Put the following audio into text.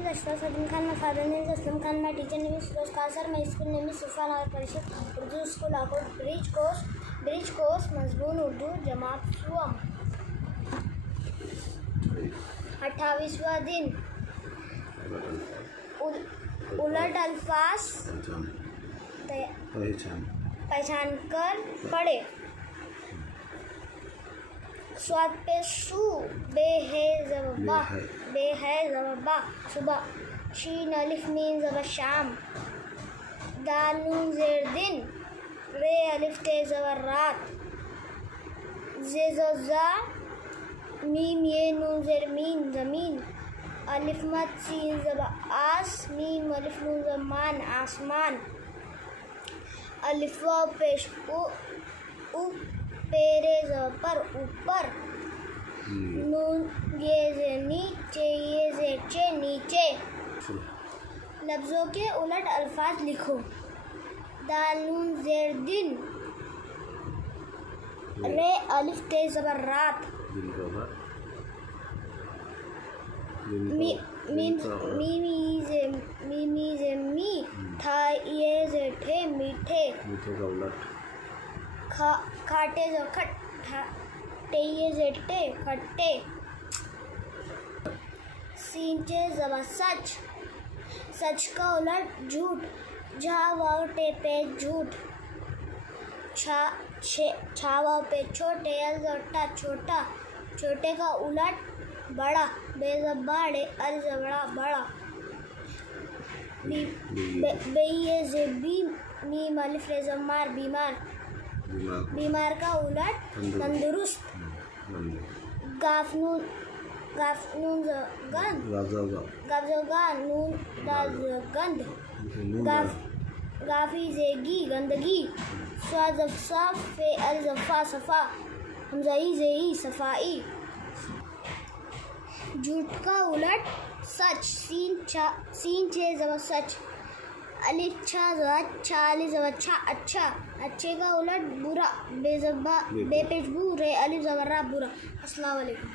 name is Ashfaq Sadim Khan. My father name is Aslam Khan. My teacher name is Firoz Kausar. My school name is Sufan Al Parishad Urdu School Akot Bridge Course Mazboon Urdu Jamaat Suam. 28वां दिन उलट अल्फाज पहचान कर पढ़े। स्वाद पे सू बे है ज़बा सुबह। शीन अलिफ मीम ज़बर शाम। दाल नून ज़ेर दिन। रे अलिफ ते ज़बर रात। ज़े ज़ा मीम ये नून ज़ेर मीन ज़मीन। अलिफ मद सीन ज़बर आस। मीम अलिफ नून ज़बर मान आसमान। अलिफ वाव पेश उ पेरे ज़बर ऊपर। नून ये जे नीचे ये जे चे नीचे। लफ्ज़ों के उलट अल्फाज लिखो। दाल नून ज़ेर दिन। रे अलिफ ते ज़बर रात। मीम जे मी था ये जे ठे मीठे का उलट। खाटे जो खट ये जे टे खट्टे। सींचे जबा सच का उलट झूठ। झा वाव टे पे झूठ। छा वाव पे छोटे। अलजोटा छोटा। छोटे का उलट बड़ा। बेज़बाड़े अलजबड़ा बड़ा। बेये जे मीम अलिफ रे ज़मार बीमार। बीमार का उलट तंदुरुस्त। गाफ नून गंद। गाफी जेगी गंदगी। स्वाद साफ फे अल ज़फ़ा सफ़ा। हमज़ाई जेई सफ़ाई। झूठ का उलट सच। सीन छे ज़बर सच। अलिफ छा अलिफ ज़बर छा अच्छा। अच्छे का उलट बुरा। बेपेश बू रे अलिफ ज़बर रा बुरा। अस्सलाम वालेकुम।